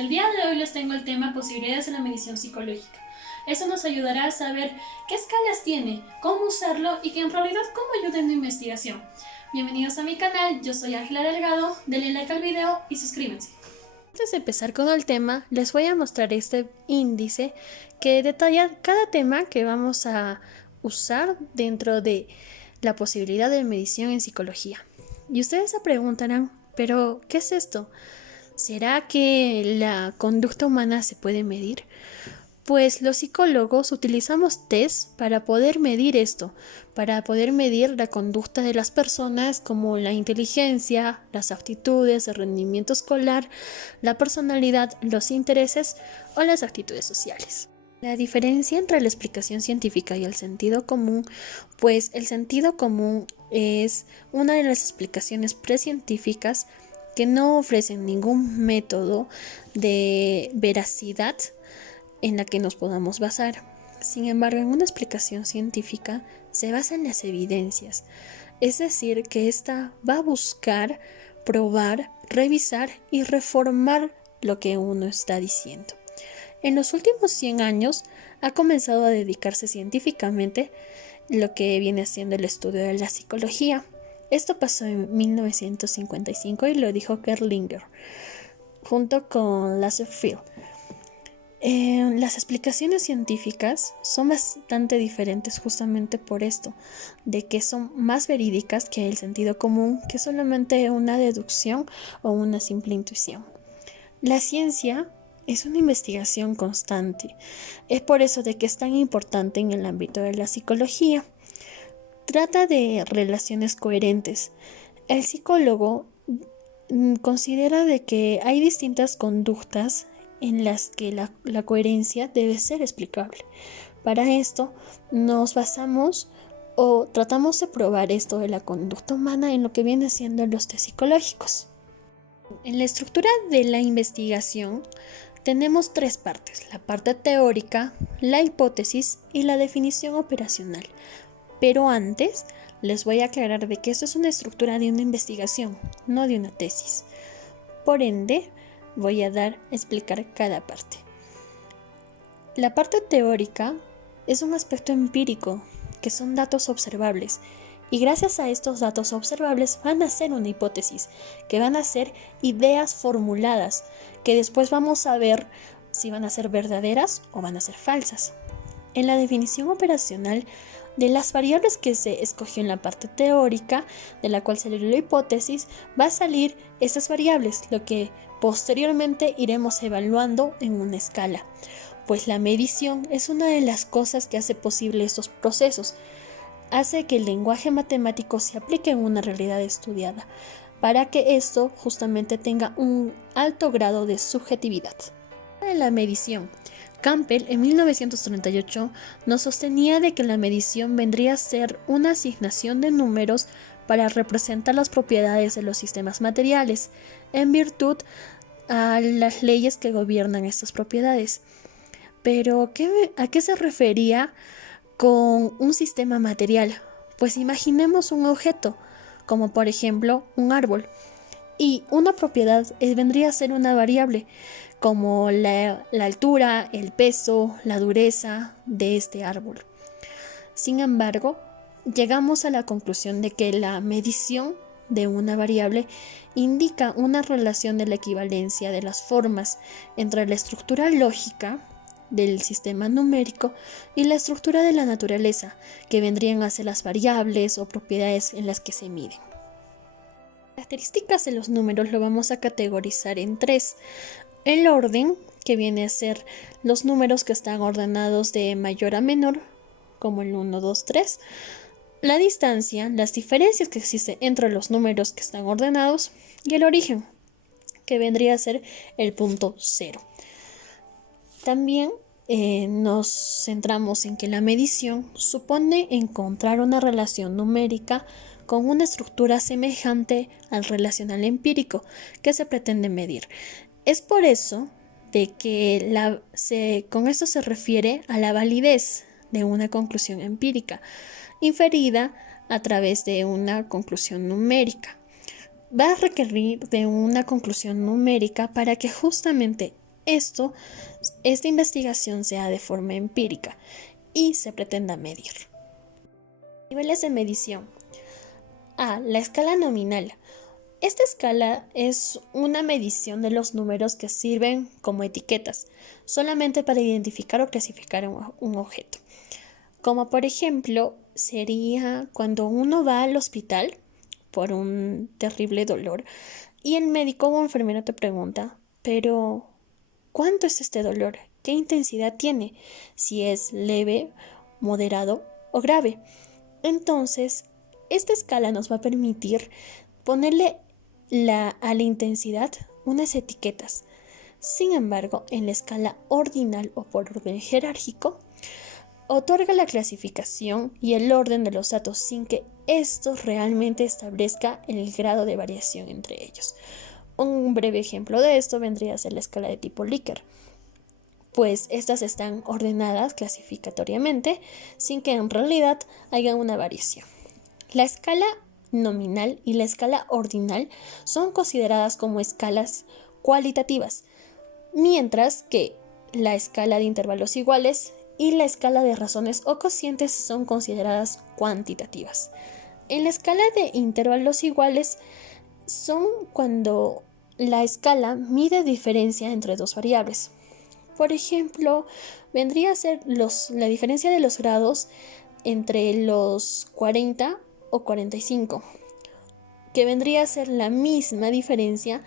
el día de hoy les tengo el tema posibilidades en la medición psicológica. Eso nos ayudará a saber qué escalas tiene, cómo usarlo y que en realidad cómo ayuda en la investigación. Bienvenidos a mi canal, yo soy Ángela Delgado, denle like al video y suscríbanse. Antes de empezar con el tema, les voy a mostrar este índice que detalla cada tema que vamos a usar dentro de la posibilidad de medición en psicología. Y ustedes se preguntarán, ¿pero qué es esto? ¿Será que la conducta humana se puede medir? Pues los psicólogos utilizamos test para poder medir esto, para poder medir la conducta de las personas como la inteligencia, las aptitudes, el rendimiento escolar, la personalidad, los intereses o las actitudes sociales. La diferencia entre la explicación científica y el sentido común, pues el sentido común es una de las explicaciones precientíficas que no ofrecen ningún método de veracidad en la que nos podamos basar. Sin embargo, en una explicación científica se basa en las evidencias, es decir, que ésta va a buscar, probar, revisar y reformar lo que uno está diciendo. En los últimos 100 años ha comenzado a dedicarse científicamente lo que viene siendo el estudio de la psicología. Esto pasó en 1955 y lo dijo Kerlinger, junto con Lasserfield. Las explicaciones científicas son bastante diferentes justamente por esto, de que son más verídicas que el sentido común, que solamente una deducción o una simple intuición. La ciencia es una investigación constante, es por eso de que es tan importante en el ámbito de la psicología. Trata de relaciones coherentes. El psicólogo considera de que hay distintas conductas en las que la coherencia debe ser explicable. Para esto nos basamos o tratamos de probar esto de la conducta humana en lo que viene siendo los test psicológicos. En la estructura de la investigación tenemos tres partes: la parte teórica, la hipótesis y la definición operacional. Pero antes les voy a aclarar de que esto es una estructura de una investigación, no de una tesis. Por ende, voy a explicar cada parte. La parte teórica es un aspecto empírico, que son datos observables, y gracias a estos datos observables van a ser una hipótesis, que van a ser ideas formuladas, que después vamos a ver si van a ser verdaderas o van a ser falsas. En la definición operacional, de las variables que se escogió en la parte teórica, de la cual salió la hipótesis, va a salir estas variables, lo que posteriormente iremos evaluando en una escala. Pues la medición es una de las cosas que hace posible estos procesos. Hace que el lenguaje matemático se aplique en una realidad estudiada, para que esto justamente tenga un alto grado de subjetividad. La medición. Campbell en 1938 nos sostenía de que la medición vendría a ser una asignación de números para representar las propiedades de los sistemas materiales, en virtud a las leyes que gobiernan estas propiedades. Pero, ¿a qué se refería con un sistema material? Pues imaginemos un objeto, como por ejemplo un árbol, y una propiedad vendría a ser una variable, como la altura, el peso, la dureza de este árbol. Sin embargo, llegamos a la conclusión de que la medición de una variable indica una relación de la equivalencia de las formas entre la estructura lógica del sistema numérico y la estructura de la naturaleza, que vendrían a ser las variables o propiedades en las que se miden. Las características de los números lo vamos a categorizar en tres. El orden, que viene a ser los números que están ordenados de mayor a menor, como el 1, 2, 3. La distancia, las diferencias que existen entre los números que están ordenados, y el origen, que vendría a ser el punto 0. También nos centramos en que la medición supone encontrar una relación numérica con una estructura semejante al relacional empírico que se pretende medir. Es por eso de que con esto se refiere a la validez de una conclusión empírica, inferida a través de una conclusión numérica. Va a requerir de una conclusión numérica para que justamente esta investigación sea de forma empírica y se pretenda medir. Niveles de medición. A. La escala nominal. Esta escala es una medición de los números que sirven como etiquetas, solamente para identificar o clasificar un objeto. Como por ejemplo, sería cuando uno va al hospital por un terrible dolor y el médico o enfermero te pregunta, pero ¿cuánto es este dolor? ¿Qué intensidad tiene? Si es leve, moderado o grave. Entonces, esta escala nos va a permitir ponerle a la intensidad unas etiquetas. Sin embargo, en la escala ordinal o por orden jerárquico, otorga la clasificación y el orden de los datos sin que esto realmente establezca el grado de variación entre ellos. Un breve ejemplo de esto vendría a ser la escala de tipo Likert, pues estas están ordenadas clasificatoriamente sin que en realidad haya una variación. La escala nominal y la escala ordinal son consideradas como escalas cualitativas, mientras que la escala de intervalos iguales y la escala de razones o cocientes son consideradas cuantitativas. En la escala de intervalos iguales son cuando la escala mide diferencia entre dos variables. Por ejemplo, vendría a ser la diferencia de los grados entre los 40 o 45, que vendría a ser la misma diferencia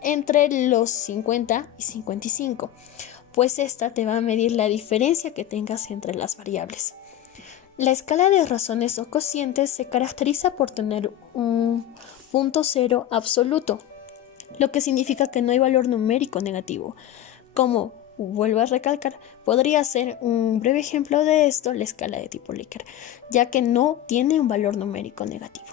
entre los 50 y 55, pues esta te va a medir la diferencia que tengas entre las variables. La escala de razones o cocientes se caracteriza por tener un punto cero absoluto, lo que significa que no hay valor numérico negativo. Como vuelvo a recalcar, podría ser un breve ejemplo de esto la escala de tipo Likert, ya que no tiene un valor numérico negativo.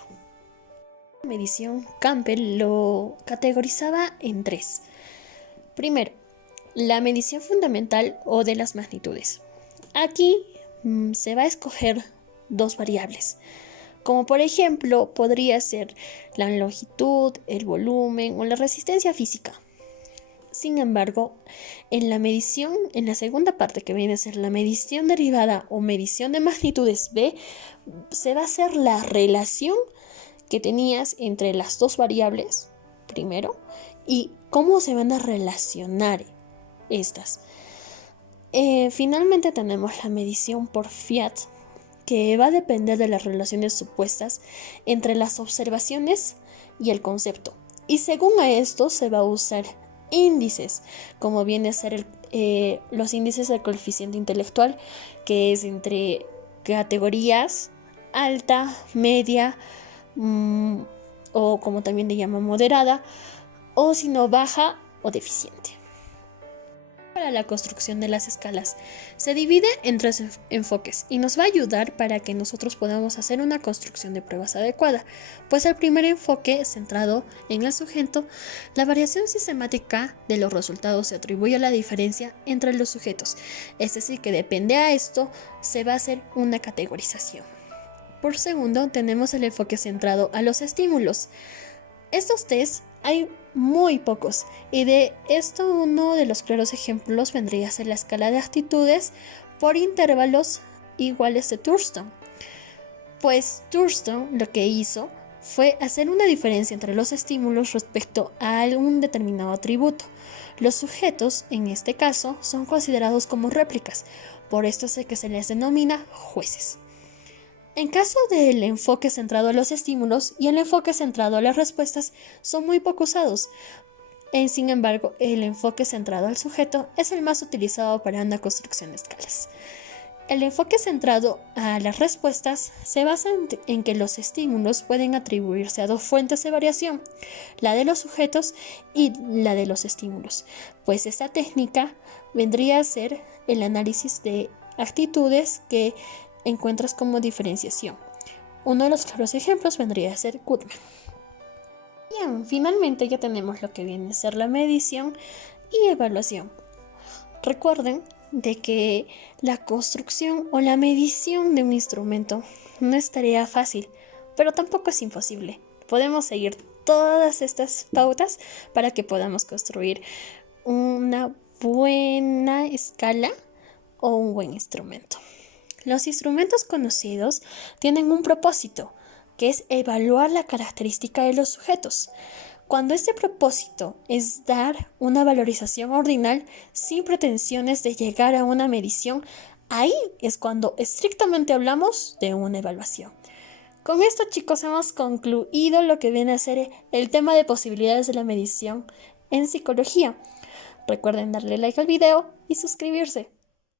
La medición Campbell lo categorizaba en tres. Primero, la medición fundamental o de las magnitudes. Aquí se va a escoger dos variables, como por ejemplo podría ser la longitud, el volumen o la resistencia física. Sin embargo, en la segunda parte que viene a ser la medición derivada o medición de magnitudes B, se va a hacer la relación que tenías entre las dos variables, primero, y cómo se van a relacionar estas. Finalmente tenemos la medición por fiat, que va a depender de las relaciones supuestas entre las observaciones y el concepto. Y según a esto se va a usar índices, como viene a ser los índices del coeficiente intelectual, que es entre categorías alta, media, o como también le llaman moderada, o si no baja o deficiente. Para la construcción de las escalas se divide en tres enfoques y nos va a ayudar para que nosotros podamos hacer una construcción de pruebas adecuada, pues el primer enfoque, centrado en el sujeto, la variación sistemática de los resultados se atribuye a la diferencia entre los sujetos, es decir, que depende a esto se va a hacer una categorización. Por segundo, tenemos el enfoque centrado a los estímulos. Estos test hay muy pocos, y de esto uno de los claros ejemplos vendría a ser la escala de actitudes por intervalos iguales de Thurston. Pues Thurston lo que hizo fue hacer una diferencia entre los estímulos respecto a algún determinado atributo. Los sujetos, en este caso, son considerados como réplicas, por esto es que se les denomina jueces. En caso del enfoque centrado a los estímulos y el enfoque centrado a las respuestas son muy poco usados. Sin embargo, el enfoque centrado al sujeto es el más utilizado para una construcción de escalas. El enfoque centrado a las respuestas se basa en que los estímulos pueden atribuirse a dos fuentes de variación, la de los sujetos y la de los estímulos, pues esta técnica vendría a ser el análisis de actitudes que encuentras como diferenciación. Uno de los claros ejemplos vendría a ser Goodman. Bien, finalmente ya tenemos lo que viene a ser la medición y evaluación. Recuerden de que la construcción o la medición de un instrumento no es tarea fácil, pero tampoco es imposible. Podemos seguir todas estas pautas para que podamos construir una buena escala o un buen instrumento. Los instrumentos conocidos tienen un propósito, que es evaluar la característica de los sujetos. Cuando este propósito es dar una valorización ordinal sin pretensiones de llegar a una medición, ahí es cuando estrictamente hablamos de una evaluación. Con esto, chicos, hemos concluido lo que viene a ser el tema de posibilidades de la medición en psicología. Recuerden darle like al video y suscribirse.